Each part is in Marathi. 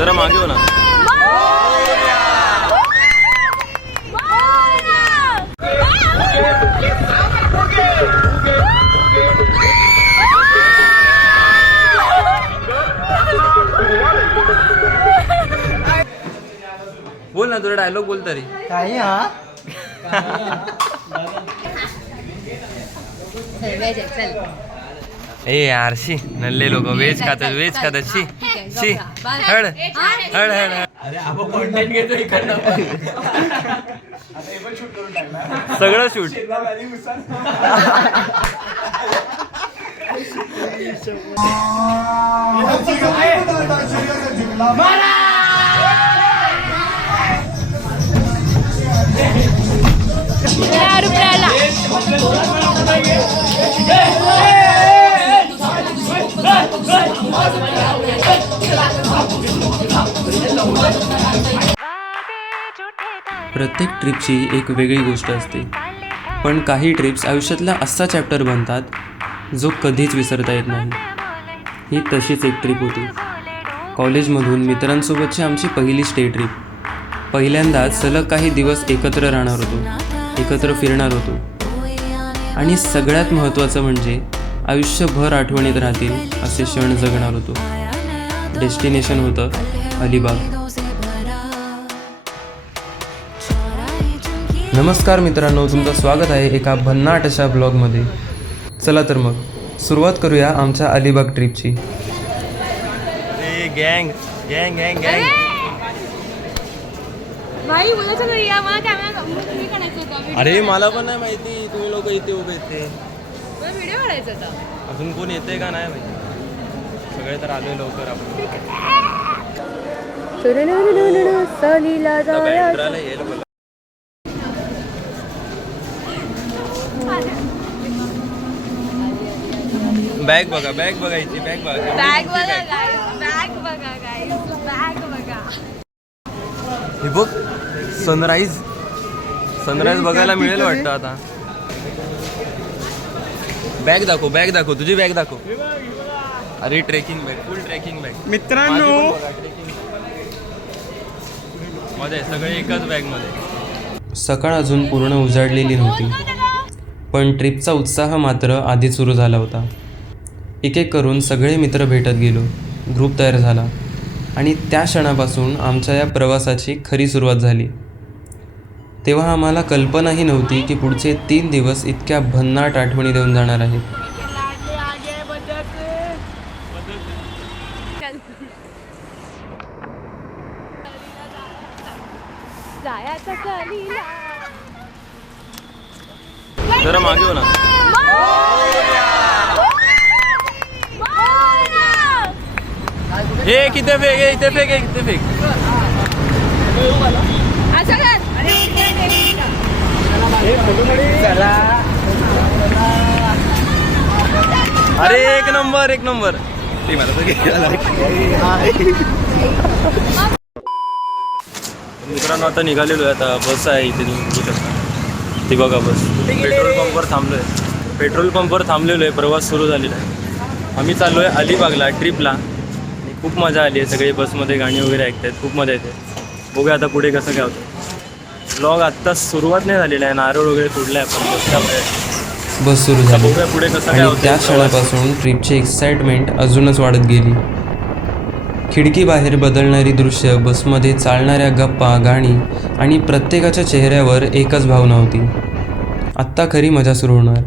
जरा मागे हो ना. बोल ना, तुझा डायलॉग बोल तरी. काही हा ए आरशी नल्ले लोक वेज खातात शी शी हड हड हड. अरे आपण कंटेंट घेतो इकडनं. सगळं शूट. प्रत्येक ट्रिपची एक वेगळी गोष्ट असते, पण काही ट्रिप्स आयुष्यातला असा चॅप्टर बनतात जो कधीच विसरता येत नाही. ही तशीच एक ट्रिप होती. कॉलेजमधून मित्रांसोबतची आमची पहिली स्टे ट्रिप. पहिल्यांदाच सलग काही दिवस एकत्र राहणार होतो, एकत्र फिरणार होतो आणि सगळ्यात महत्त्वाचं म्हणजे आयुष्यभर आठवणीत राहतील असे क्षण जगणार होतो. डेस्टिनेशन होतं अलिबाग. नमस्कार मित्रांनो, तुमचं स्वागत आहे एका भन्नाट अशा ब्लॉगमध्ये. चला तर मग सुरुवात करूया आमच्या अलिबाग ट्रिपची. गँग गँग गँग गँग. अरे मला पण नाही माहिती तुम्ही लोक इथे उभे येते. व्हिडिओ काढायचा होता. अजून कोण येते का नाही माहिती. सगळे तर आलोय लवकर आपण. बॅग बघा, बॅग बघायची, बॅग बघा. बॅग बघा गाईस, बॅग बघा गाईस, बॅग बघा. हे बघ सनराईज बघायला मिळेल वाटतं आता. बॅग दाखव, बॅग दाखव, तुझी बॅग दाखव. अरे ट्रेकिंग बॅग, फुल ट्रेकिंग बॅग मित्रांनो. मध्ये सगळे एकच बॅग मध्ये. सकाळ अजून पूर्ण उजाडलेली नव्हती, पण ट्रिपचा उत्साह मात्र आधी सुरू झाला होता. एक एक करून सगळे मित्र भेटत गेलो, ग्रुप तयार झाला आणि त्या क्षणापासून आमच्या या प्रवासाची खरी सुरुवात झाली. तेव्हा आम्हाला कल्पनाही नव्हती की पुढचे 3 दिवस इतक्या भन्नाट आठवणी देऊन जाणार आहेत. जरा मागे हो ना. हे किती फेक, इथे फेक, इथे फेक. अरे एक नंबर, एक नंबर. मित्रांनो आता निघालेलो आहे. आता बस आहे इथे, तुम्ही बघू शकता ती बघा बस. पेट्रोल पंपवर थांबलेलो आहे. प्रवास सुरू झालेला आहे. आम्ही चाललो आहे अलिबागला ट्रिपला. खूप मजा आली आहे. सगळे बसमध्ये गाणी वगैरे ऐकतात, खूप मजा येते. बघूया आता पुढे कसं काय होतं. ब्लॉग आत्ता सुरुवात नाही झालेला आहे. नारळ वगैरे फोडला आहे आपण. बस सुरू झाली बघूया पुढे कसं काय आणि होतं. त्या क्षणापासून ट्रिपची एक्साइटमेंट अजूनच वाढत गेली. खिडकीबाहेर बदलणारी दृश्य, बसमध्ये चालणाऱ्या गप्पा, गाणी आणि प्रत्येकाच्या चेहऱ्यावर एकच भावना होती. आत्ता खरी मजा सुरू होणार.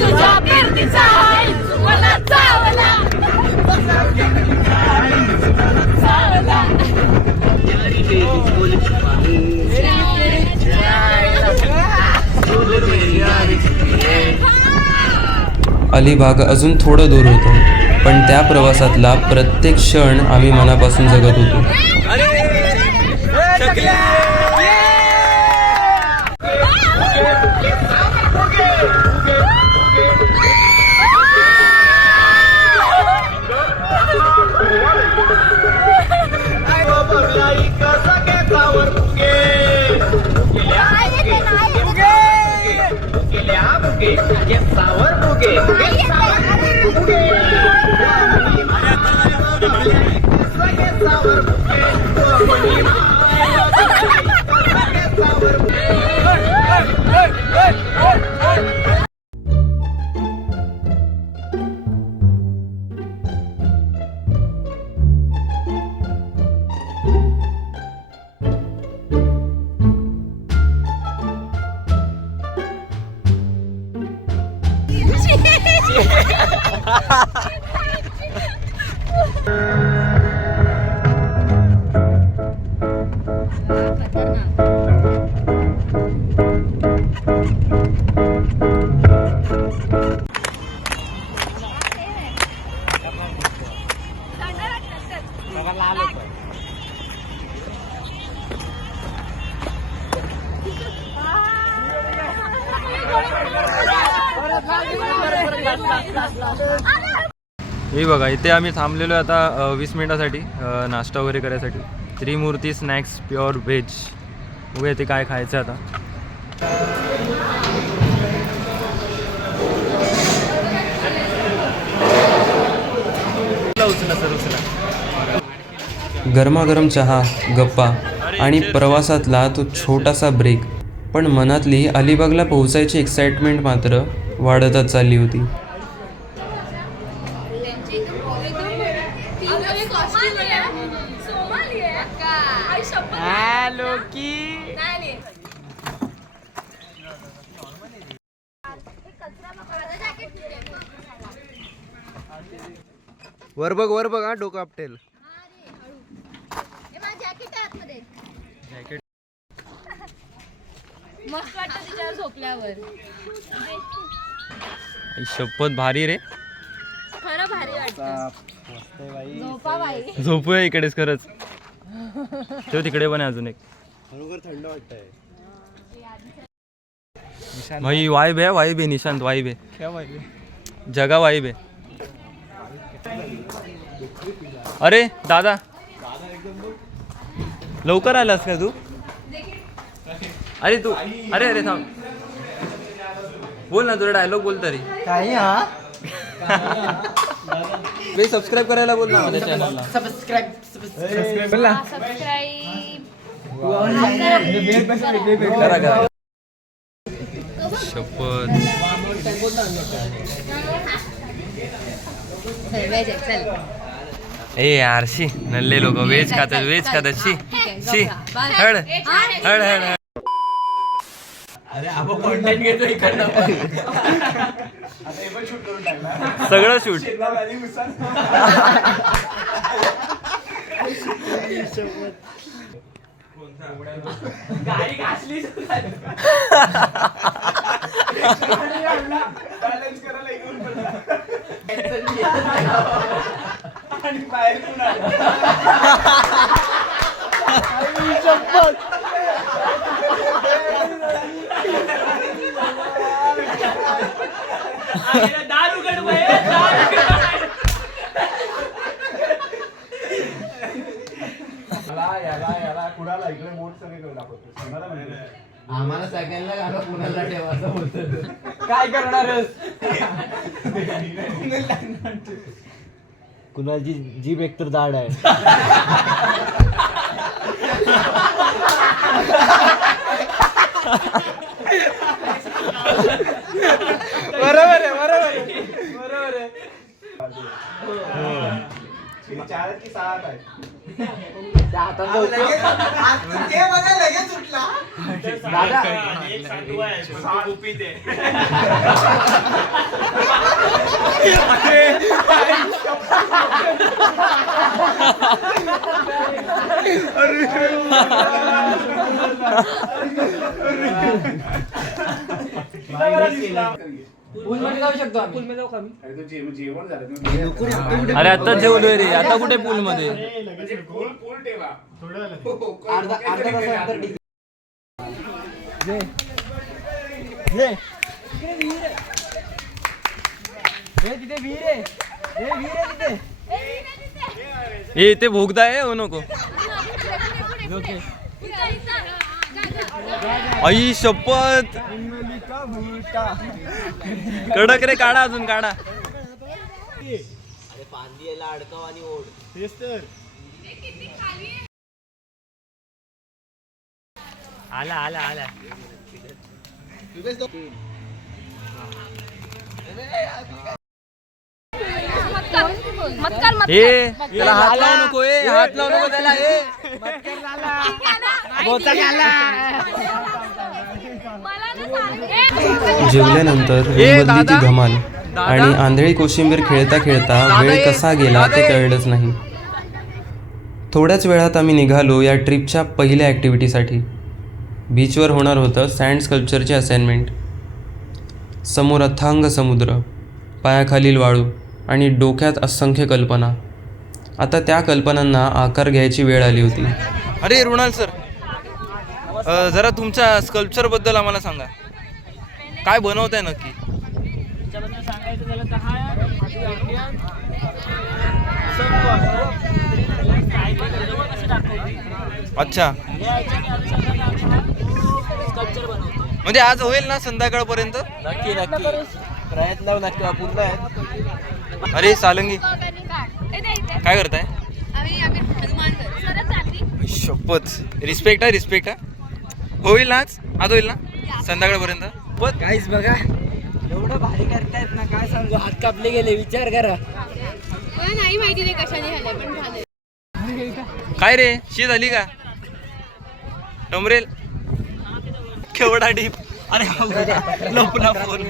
तुझ्या फिरतीचा मला चावला. अलिबाग अजून थोडं दूर होतं, पण त्या प्रवासातला प्रत्येक क्षण आम्ही मनापासून जगत होतो. हे बघा, इथे आम्ही थांबलेलो आहे आता 20 मिनिटासाठी नाश्ता वगैरे करायसाठी. त्रिमूर्ती स्नॅक्स प्युअर व्हेज. बघूया इथे काय खायचं आता. गरमागरम चहा, गप्पा आणि प्रवासातला तो छोटासा ब्रेक, पण मनातली अलिबागला पोहोचायची एक्साइटमेंट मात्र वाढतच चालली होती. वर बघ हा, डोकं आपटेल. मस्त वाटतं तिच्यावर झोपल्यावर. शपथ भारी रे. खरं भारी वाटतं. झोपा बाई. झोपूया इकडेच खरंच. तो तिकडे पण आहे अजून एक. खरोखर थंड वाटतंय. भाई वाईब आहे निशांत. वाईब आहे, जगा वाईब आहे. अरे दादा, लवकर आलास का तू? अरे थांब, बोल ना, तुझा डायलॉग बोल तरी. काही हा सबस्क्राईब करायला बोल ना माझ्या चॅनलला. सबस्क्राईब करा. शपथ. ए यार शी, नल्ले लोक वेज खातात शी. हड. अरे आपण कॉन्टेंट घेतो इकडनं. सगळं शूट. गाडी घासली आणि बाहेर दार उघड याला कुणाला इकडे मोठ सगळे आम्हाला सगळ्यांना गाणं पुण्याला ठेवायचं होतं. काय करणार कुणाची जीभ एकतर दाढ आहे. बरोबर आहे. चार की सात आहे. लगेच उठला पूलमध्ये जाऊ शकतो आम्ही. अरे आता जेवलोय रे, आता कुठे पूल मध्ये? अर्धा तासानंतर ठीक. तिथे विहीर आहे. विहीर आहे तिथे. ए ते भोगदा आहे हो नको. आई शपथ, कडक रे, काढा अजून काढा. अडकव आणि ओढ. आला आला आला. ए त्याला हात लावू नको, हात लावू नको त्याला. जेवल्यानंतर रूममधली ती धमाल आणि आंधळी कोशिंबीर खेळता खेळता वेळ कसा गेला ते कळलंच नाही. थोड्याच वेळात आम्ही निघालो या ट्रिपच्या पहिल्या ॲक्टिव्हिटीसाठी. बीचवर होणार होतं सँड स्कल्पचरचे असाइनमेंट. समोर अथांग समुद्र, पायाखालील वाळू आणि डोक्यात असंख्य कल्पना. आता त्या कल्पनांना आकार घ्यायची वेळ आली होती. अरे रुणाल सर, जरा तुमच्या स्कल्पचरबद्दल आम्हाला सांगा. काय बनवताय नक्की? अच्छा, म्हणजे आज होईल ना संध्याकाळपर्यंत? नक्की नक्की प्रयत्न नक्की पूर्ण आहेत. अरे सालंगी काय करताय? शपथ, रिस्पेक्ट आहे, रिस्पेक्ट आहे. होईल ना आज होईल ना संध्याकाळपर्यंत? काहीच बघा एवढं भारी करतायत ना, काय सांगू, हात कापले गेले. विचार करा. नाही माहिती नाही कशाने झालंय, पण झालंय. काय रे, शी झाली का टमरेल? केवढा डीप. अरे लपला फोन.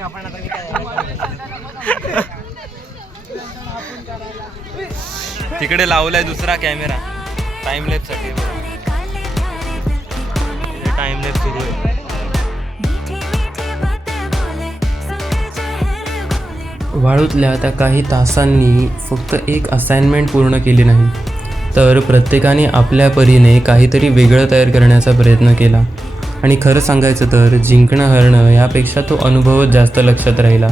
तिकडे लावलाय दुसरा कॅमेरा टाइमलॅप साठी. टाइमलॅप सुरू आहे. वाळूतल्या त्या काही तासांनी फक्त एक असाइनमेंट पूर्ण केली नाही, तर प्रत्येकाने आपल्या परीने काहीतरी वेगळं तयार करण्याचा प्रयत्न केला. आणि खरं सांगायचं तर जिंकणं हरणं यापेक्षा तो अनुभवच जास्त लक्षात राहिला.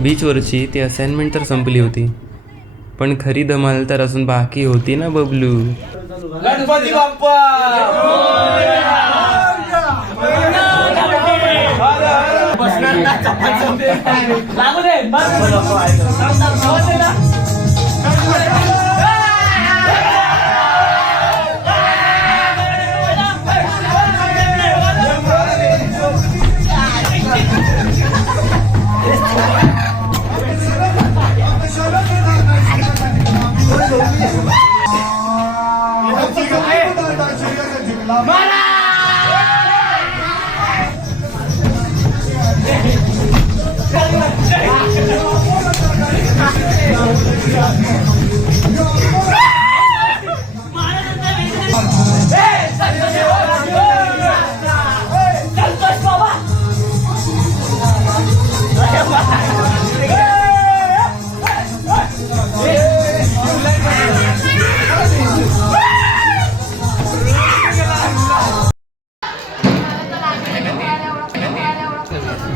बीचवरची ती असाइनमेंट तर संपली होती, पण खरी धमाल तर अजून बाकी होती ना बबलू. गणपती बाप्पा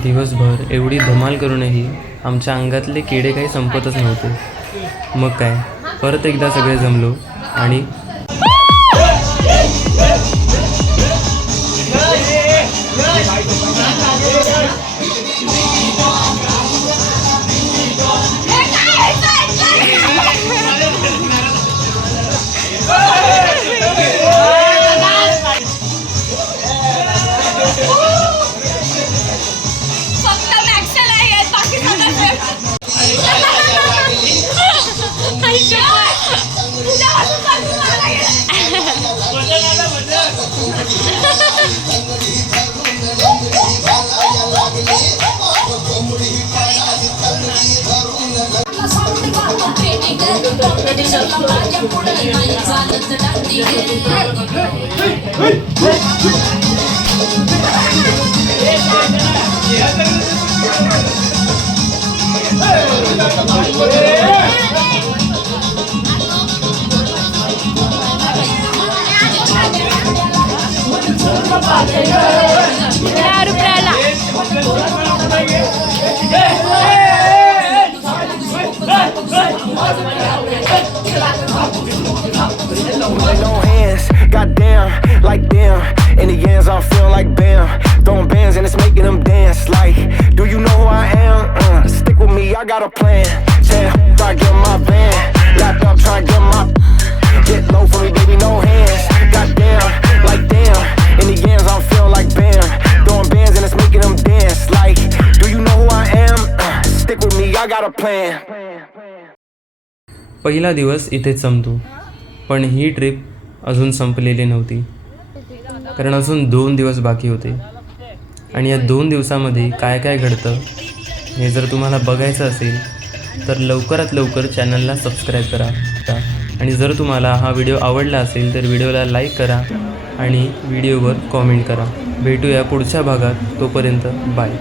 दिवसभर एवढी धमाल करूनही आमच्या अंगातले किडे काही संपतच नव्हते. मग काय, परत एकदा सगळे जमलो आणि फक्त मॅक्सला नाही आहेत, बाकी सगळं सेम. तुझ्यापासून चालू मला No hands, goddamn, like damn. In the ends, I'm feeling like bam. Throwing bands and it's making them dance. Like, do you know who I am? Stick with me, I got a plan. Damn, try get my van. Laptop, try get my. Get low for me, baby, no hands. Goddamn, like damn. In the ends, I'm feeling like bam. Throwing bands and it's making them dance. Like, do you know who I am? Stick with me, I got a plan. पहिला दिवस इथेच संपतो, पण ही ट्रिप अजून संपलेली नव्हती, कारण अजून 2 दिवस बाकी होते. आणि या 2 दिवसामध्ये काय काय घडतं हे जर तुम्हाला बघायचं असेल तर लवकरात लवकर चॅनलला सबस्क्राईब करा. आणि जर तुम्हाला हा व्हिडिओ आवडला असेल तर व्हिडिओला लाईक करा आणि व्हिडिओवर कॉमेंट करा. भेटूया पुढच्या भागात. तोपर्यंत बाय.